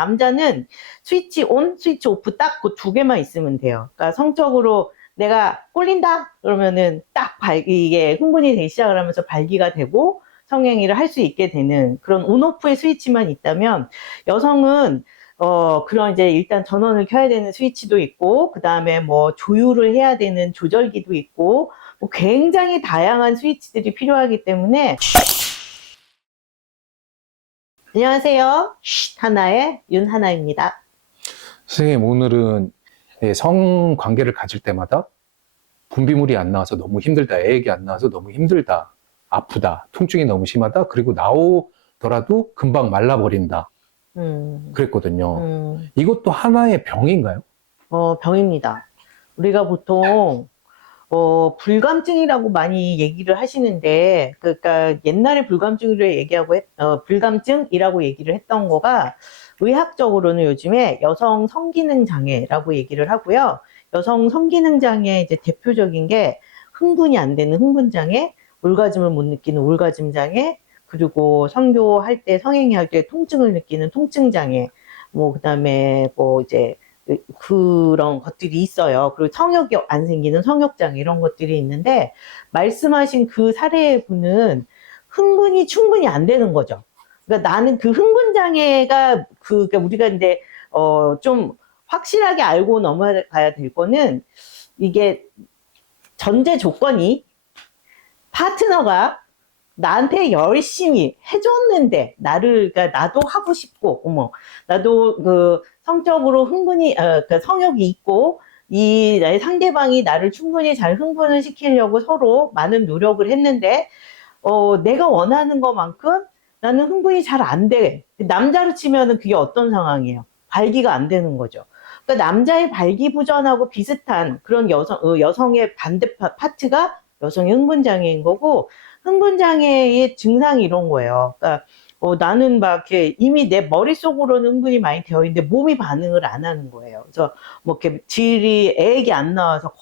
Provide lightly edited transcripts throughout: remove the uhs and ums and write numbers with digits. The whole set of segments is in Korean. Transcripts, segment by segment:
남자는 스위치 온, 스위치 오프 딱 그 두 개만 있으면 돼요. 그러니까 성적으로 내가 꼴린다? 그러면은 이게 흥분이 되기 시작을 하면서 발기가 되고 성행위를 할 수 있게 되는 그런 온오프의 스위치만 있다면 여성은 그런 이제 일단 전원을 켜야 되는 스위치도 있고, 그 다음에 뭐 조율을 해야 되는 조절기도 있고, 뭐 굉장히 다양한 스위치들이 필요하기 때문에. 안녕하세요. 하나의 윤하나입니다. 선생님, 오늘은 성관계를 가질 때마다 분비물이 안 나와서 너무 힘들다, 애액이 안 나와서 너무 힘들다, 아프다, 통증이 너무 심하다, 그리고 나오더라도 금방 말라버린다. 그랬거든요. 이것도 하나의 병인가요? 병입니다. 우리가 보통 불감증이라고 많이 얘기를 하시는데, 그러니까 옛날에 불감증이라고 얘기를 했던 거가 의학적으로는 요즘에 여성 성기능 장애라고 얘기를 하고요. 여성 성기능 장애 이제 대표적인 게 흥분이 안 되는 흥분 장애, 올가즘을 못 느끼는 올가즘 장애, 그리고 성교할 때 성행위 할 때 통증을 느끼는 통증 장애, 뭐 그다음에 뭐 이제 그런 것들이 있어요. 그리고 성욕이 안 생기는 성욕장애 이런 것들이 있는데, 말씀하신 그 사례의 분은 흥분이 충분히 안 되는 거죠. 그러니까 나는 그 흥분장애가 그러니까 우리가 이제 좀 확실하게 알고 넘어가야 될 거는, 이게 전제 조건이 파트너가 나한테 열심히 해줬는데, 그러니까 나도 하고 싶고, 나도 그 성적으로 그 성욕이 있고, 나의 상대방이 나를 충분히 잘 흥분을 시키려고 서로 많은 노력을 했는데, 내가 원하는 것만큼 나는 흥분이 잘 안 돼. 남자로 치면은 그게 어떤 상황이에요? 발기가 안 되는 거죠. 그러니까 남자의 발기부전하고 비슷한 그런 여성의 반대 파트가 여성의 흥분장애인 거고, 흥분장애의 증상이 이런 거예요. 그러니까 나는 막 이렇게 이미 내 머릿속으로는 흥분이 많이 되어 있는데 몸이 반응을 안 하는 거예요. 그래서 뭐 이렇게 애액이 안 나와서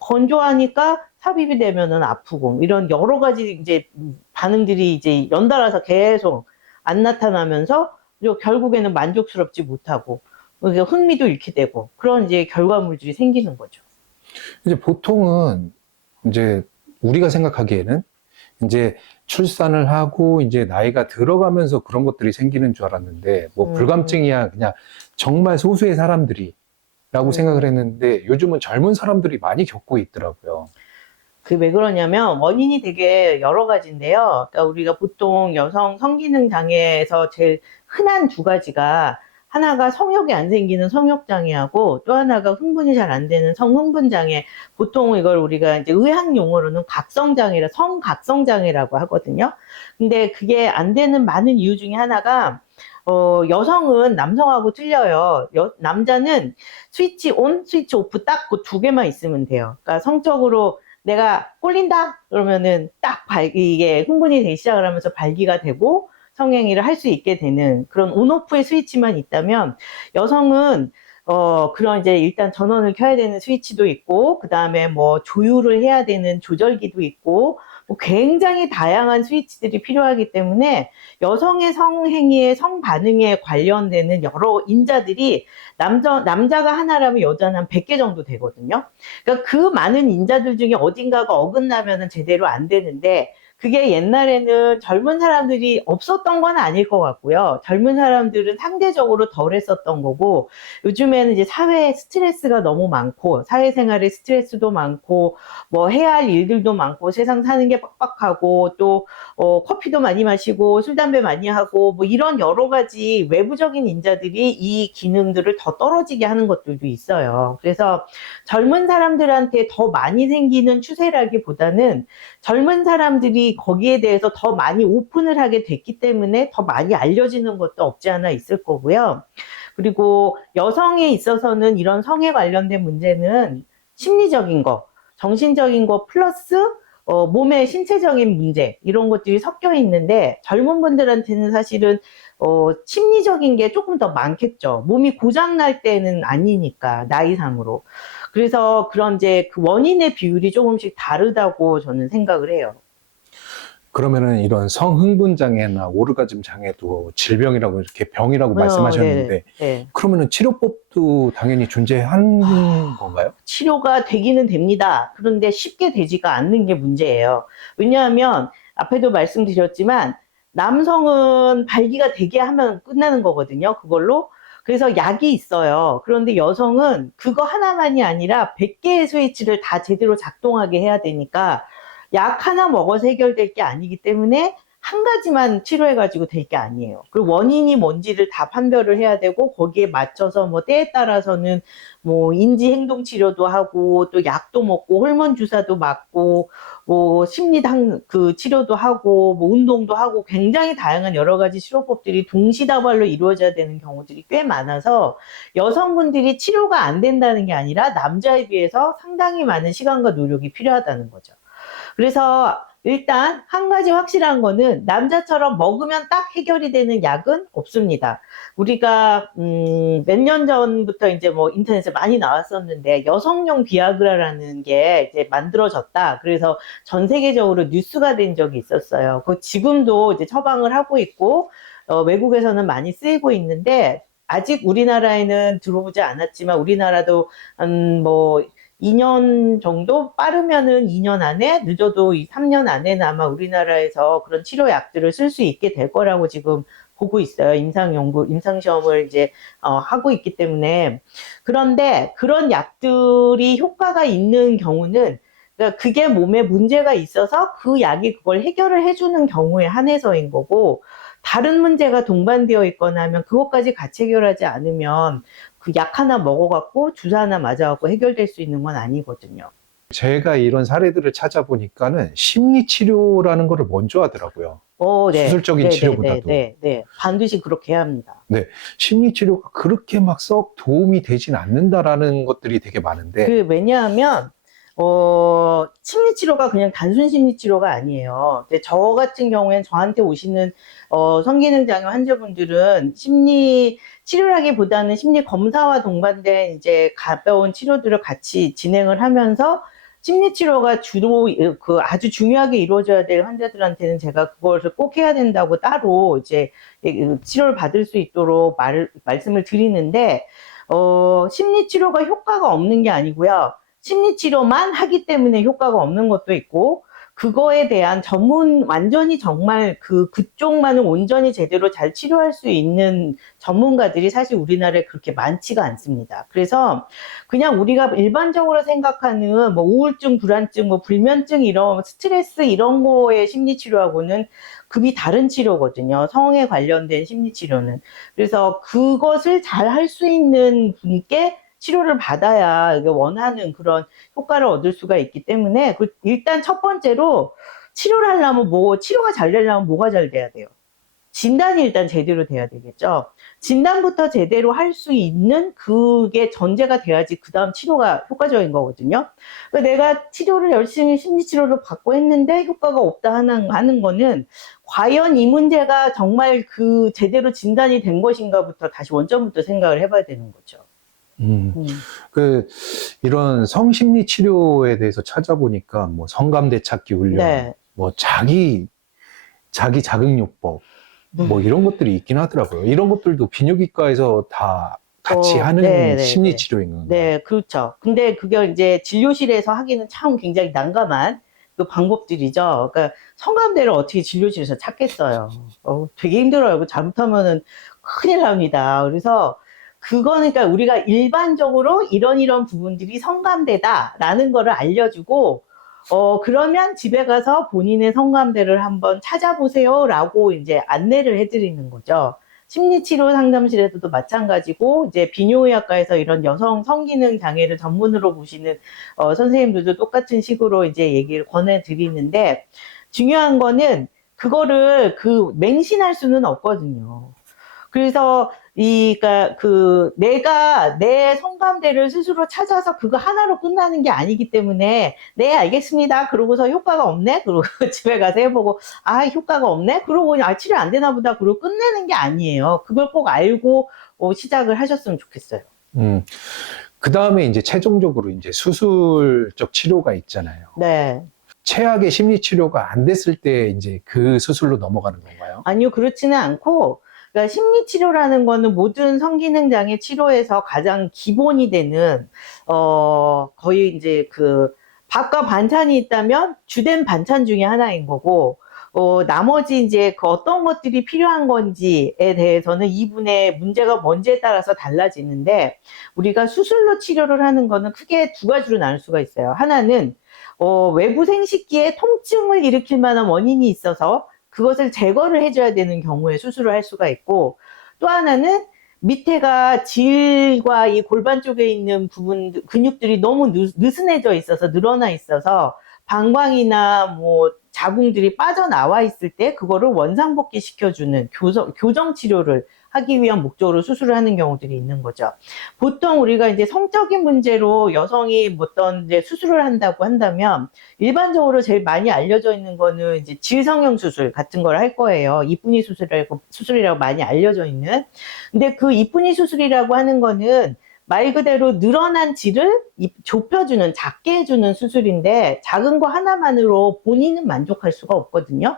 건조하니까 삽입이 되면은 아프고, 이런 여러 가지 이제 반응들이 이제 연달아서 계속 안 나타나면서 결국에는 만족스럽지 못하고 흥미도 잃게 되고, 그런 이제 결과물들이 생기는 거죠. 이제 보통은 이제 우리가 생각하기에는 이제 출산을 하고 이제 나이가 들어가면서 그런 것들이 생기는 줄 알았는데, 뭐 불감증이야 그냥 정말 소수의 사람들이라고 생각을 했는데, 요즘은 젊은 사람들이 많이 겪고 있더라고요. 왜 그러냐면 원인이 되게 여러 가지인데요. 그러니까 우리가 보통 여성 성기능 장애에서 제일 흔한 두 가지가, 하나가 성욕이 안 생기는 성욕장애하고 또 하나가 흥분이 잘 안 되는 성흥분장애. 보통 이걸 우리가 이제 의학 용어로는 성각성장애라고 하거든요. 근데 그게 안 되는 많은 이유 중에 하나가, 여성은 남성하고 틀려요. 남자는 스위치 온, 스위치 오프 딱 그 두 개만 있으면 돼요. 그러니까 성적으로 내가 꼴린다? 그러면은 이게 흥분이 되기 시작을 하면서 발기가 되고 성행위를 할 수 있게 되는 그런 온오프의 스위치만 있다면, 여성은 그런 이제 일단 전원을 켜야 되는 스위치도 있고, 그 다음에 뭐 조율을 해야 되는 조절기도 있고, 뭐 굉장히 다양한 스위치들이 필요하기 때문에 여성의 성행위의 성반응에 관련되는 여러 인자들이, 남자가 하나라면 여자는 한 100개 정도 되거든요. 그러니까 그 많은 인자들 중에 어딘가가 어긋나면 제대로 안 되는데, 그게 옛날에는 젊은 사람들이 없었던 건 아닐 것 같고요. 젊은 사람들은 상대적으로 덜 했었던 거고, 요즘에는 이제 사회에 스트레스가 너무 많고, 사회생활에 스트레스도 많고, 뭐 해야 할 일들도 많고, 세상 사는 게 빡빡하고, 또 커피도 많이 마시고, 술, 담배 많이 하고, 뭐 이런 여러 가지 외부적인 인자들이 이 기능들을 더 떨어지게 하는 것들도 있어요. 그래서 젊은 사람들한테 더 많이 생기는 추세라기보다는, 젊은 사람들이 거기에 대해서 더 많이 오픈을 하게 됐기 때문에 더 많이 알려지는 것도 없지 않아 있을 거고요. 그리고 여성에 있어서는 이런 성에 관련된 문제는 심리적인 거, 정신적인 거 플러스 몸의 신체적인 문제, 이런 것들이 섞여 있는데, 젊은 분들한테는 사실은 심리적인 게 조금 더 많겠죠. 몸이 고장날 때는 아니니까, 나이상으로. 그래서 그런 이제 그 원인의 비율이 조금씩 다르다고 저는 생각을 해요. 그러면은 이런 성흥분 장애나 오르가즘 장애도 질병이라고 이렇게 병이라고 말씀하셨는데, 네, 네. 그러면은 치료법도 당연히 존재하는 건가요? 치료가 되기는 됩니다. 그런데 쉽게 되지가 않는 게 문제예요. 왜냐하면 앞에도 말씀드렸지만 남성은 발기가 되게 하면 끝나는 거거든요. 그걸로. 그래서 약이 있어요. 그런데 여성은 그거 하나만이 아니라 100개의 스위치를 다 제대로 작동하게 해야 되니까 약 하나 먹어서 해결될 게 아니기 때문에 한 가지만 치료해가지고 될 게 아니에요. 그리고 원인이 뭔지를 다 판별을 해야 되고 거기에 맞춰서 뭐 때에 따라서는 뭐 인지 행동 치료도 하고 또 약도 먹고 호르몬 주사도 맞고 뭐 심리당 그 치료도 하고 뭐 운동도 하고 굉장히 다양한 여러 가지 치료법들이 동시다발로 이루어져야 되는 경우들이 꽤 많아서 여성분들이 치료가 안 된다는 게 아니라 남자에 비해서 상당히 많은 시간과 노력이 필요하다는 거죠. 그래서 일단 한 가지 확실한 거는 남자처럼 먹으면 딱 해결이 되는 약은 없습니다. 우리가 몇 년 전부터 이제 뭐 인터넷에 많이 나왔었는데 여성용 비아그라라는 게 이제 만들어졌다. 그래서 전 세계적으로 뉴스가 된 적이 있었어요. 그 지금도 이제 처방을 하고 있고 외국에서는 많이 쓰이고 있는데 아직 우리나라에는 들어오지 않았지만 우리나라도 뭐 2년 정도 빠르면은 2년 안에 늦어도 3년 안에는 아마 우리나라에서 그런 치료약들을 쓸 수 있게 될 거라고 지금 보고 있어요. 임상시험을 이제 하고 있기 때문에. 그런데 그런 약들이 효과가 있는 경우는 그러니까 그게 몸에 문제가 있어서 그 약이 그걸 해결을 해주는 경우에 한해서인 거고 다른 문제가 동반되어 있거나 하면 그것까지 같이 해결하지 않으면 그 약 하나 먹어갖고 주사 하나 맞아갖고 해결될 수 있는 건 아니거든요. 제가 이런 사례들을 찾아보니까는 심리치료라는 거를 먼저 하더라고요. 네. 수술적인 네, 치료보다도. 네. 반드시 그렇게 해야 합니다. 네, 심리치료가 그렇게 막 썩 도움이 되진 않는다라는 것들이 되게 많은데, 왜냐하면, 심리치료가 그냥 단순 심리치료가 아니에요. 근데 저 같은 경우엔 저한테 오시는, 성기능장애 환자분들은 치료라기보다는 심리 검사와 동반된 이제 가벼운 치료들을 같이 진행을 하면서 심리치료가 주로 그 아주 중요하게 이루어져야 될 환자들한테는 제가 그것을 꼭 해야 된다고 따로 이제 치료를 받을 수 있도록 말씀을 드리는데, 심리치료가 효과가 없는 게 아니고요. 심리치료만 하기 때문에 효과가 없는 것도 있고, 그거에 대한 완전히 정말 그쪽만을 온전히 제대로 잘 치료할 수 있는 전문가들이 사실 우리나라에 그렇게 많지가 않습니다. 그래서 그냥 우리가 일반적으로 생각하는 뭐 우울증, 불안증, 뭐 불면증 이런 스트레스 이런 거의 심리치료하고는 급이 다른 치료거든요. 성에 관련된 심리치료는. 그래서 그것을 잘 할 수 있는 분께 치료를 받아야 원하는 그런 효과를 얻을 수가 있기 때문에 일단 첫 번째로 치료를 하려면 치료가 잘 되려면 뭐가 잘 돼야 돼요? 진단이 일단 제대로 돼야 되겠죠. 진단부터 제대로 할 수 있는 그게 전제가 돼야지 그 다음 치료가 효과적인 거거든요. 그러니까 내가 치료를 열심히 심리치료를 받고 했는데 효과가 없다 하는 거는 과연 이 문제가 정말 제대로 진단이 된 것인가부터 다시 원점부터 생각을 해봐야 되는 거죠. 이런 성심리 치료에 대해서 찾아보니까 뭐 성감대 찾기 훈련, 네. 뭐 자기 자극요법, 뭐 이런 것들이 있긴 하더라고요. 이런 것들도 비뇨기과에서 다 같이 하는 심리 치료인 건가요? 네, 그렇죠. 근데 그게 이제 진료실에서 하기는 참 굉장히 난감한 그 방법들이죠. 그러니까 성감대를 어떻게 진료실에서 찾겠어요. 되게 힘들어요. 잘못하면은 큰일 납니다. 그래서 그거는 그러니까 우리가 일반적으로 이런 부분들이 성감대다라는 거를 알려주고 그러면 집에 가서 본인의 성감대를 한번 찾아보세요라고 이제 안내를 해드리는 거죠. 심리치료 상담실에서도 마찬가지고 이제 비뇨의학과에서 이런 여성 성기능 장애를 전문으로 보시는 선생님들도 똑같은 식으로 이제 얘기를 권해드리는데 중요한 거는 그거를 맹신할 수는 없거든요. 그래서 그러니까 내가 내 성감대를 스스로 찾아서 그거 하나로 끝나는 게 아니기 때문에 네 알겠습니다. 그러고서 효과가 없네. 그러고 집에 가서 해보고 효과가 없네. 그러고 치료 안 되나 보다. 그러고 끝내는 게 아니에요. 그걸 꼭 알고 시작을 하셨으면 좋겠어요. 그 다음에 이제 최종적으로 이제 수술적 치료가 있잖아요. 네. 최악의 심리 치료가 안 됐을 때 이제 그 수술로 넘어가는 건가요? 아니요, 그렇지는 않고, 그러니까 심리치료라는 거는 모든 성기능장애 치료에서 가장 기본이 되는, 거의 이제 그, 밥과 반찬이 있다면 주된 반찬 중에 하나인 거고, 나머지 이제 그 어떤 것들이 필요한 건지에 대해서는 이분의 문제가 뭔지에 따라서 달라지는데, 우리가 수술로 치료를 하는 거는 크게 두 가지로 나눌 수가 있어요. 하나는, 외부 생식기에 통증을 일으킬 만한 원인이 있어서 그것을 제거를 해줘야 되는 경우에 수술을 할 수가 있고, 또 하나는 밑에가 질과 이 골반 쪽에 있는 부분, 근육들이 너무 느슨해져 있어서, 늘어나 있어서 방광이나 뭐 자궁들이 빠져나와 있을 때 그거를 원상복귀 시켜주는 교정 치료를 하기 위한 목적으로 수술을 하는 경우들이 있는 거죠. 보통 우리가 이제 성적인 문제로 여성이 어떤 이제 수술을 한다고 한다면 일반적으로 제일 많이 알려져 있는 거는 이제 질성형 수술 같은 걸 할 거예요. 이쁜이 수술이라고 많이 알려져 있는. 근데 그 이쁜이 수술이라고 하는 거는 말 그대로 늘어난 질을 좁혀주는, 작게 해주는 수술인데 작은 거 하나만으로 본인은 만족할 수가 없거든요.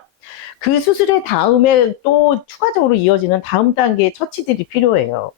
그 수술의 다음에 또 추가적으로 이어지는 다음 단계의 처치들이 필요해요.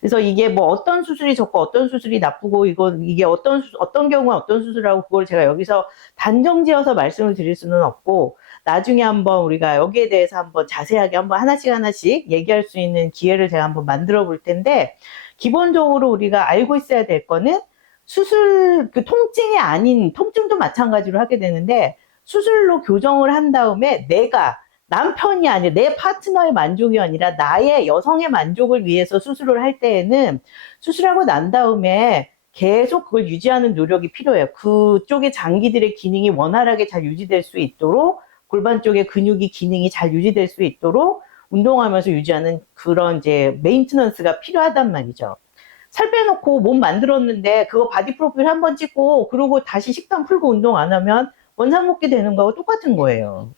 그래서 이게 뭐 어떤 수술이 좋고 어떤 수술이 나쁘고 이게 어떤 경우에 어떤 수술하고 그걸 제가 여기서 단정지어서 말씀을 드릴 수는 없고 나중에 한번 우리가 여기에 대해서 한번 자세하게 한번 하나씩 얘기할 수 있는 기회를 제가 한번 만들어 볼 텐데 기본적으로 우리가 알고 있어야 될 거는 수술 그 통증이 아닌 통증도 마찬가지로 하게 되는데 수술로 교정을 한 다음에 내가 남편이 아니라 내 파트너의 만족이 아니라 나의 여성의 만족을 위해서 수술을 할 때에는 수술하고 난 다음에 계속 그걸 유지하는 노력이 필요해요. 그쪽의 장기들의 기능이 원활하게 잘 유지될 수 있도록 골반 쪽의 근육이 기능이 잘 유지될 수 있도록 운동하면서 유지하는 그런 이제 메인테넌스가 필요하단 말이죠. 살 빼놓고 몸 만들었는데 그거 바디 프로필 한번 찍고 그러고 다시 식단 풀고 운동 안 하면 원상복귀 되는 거하고 똑같은 거예요.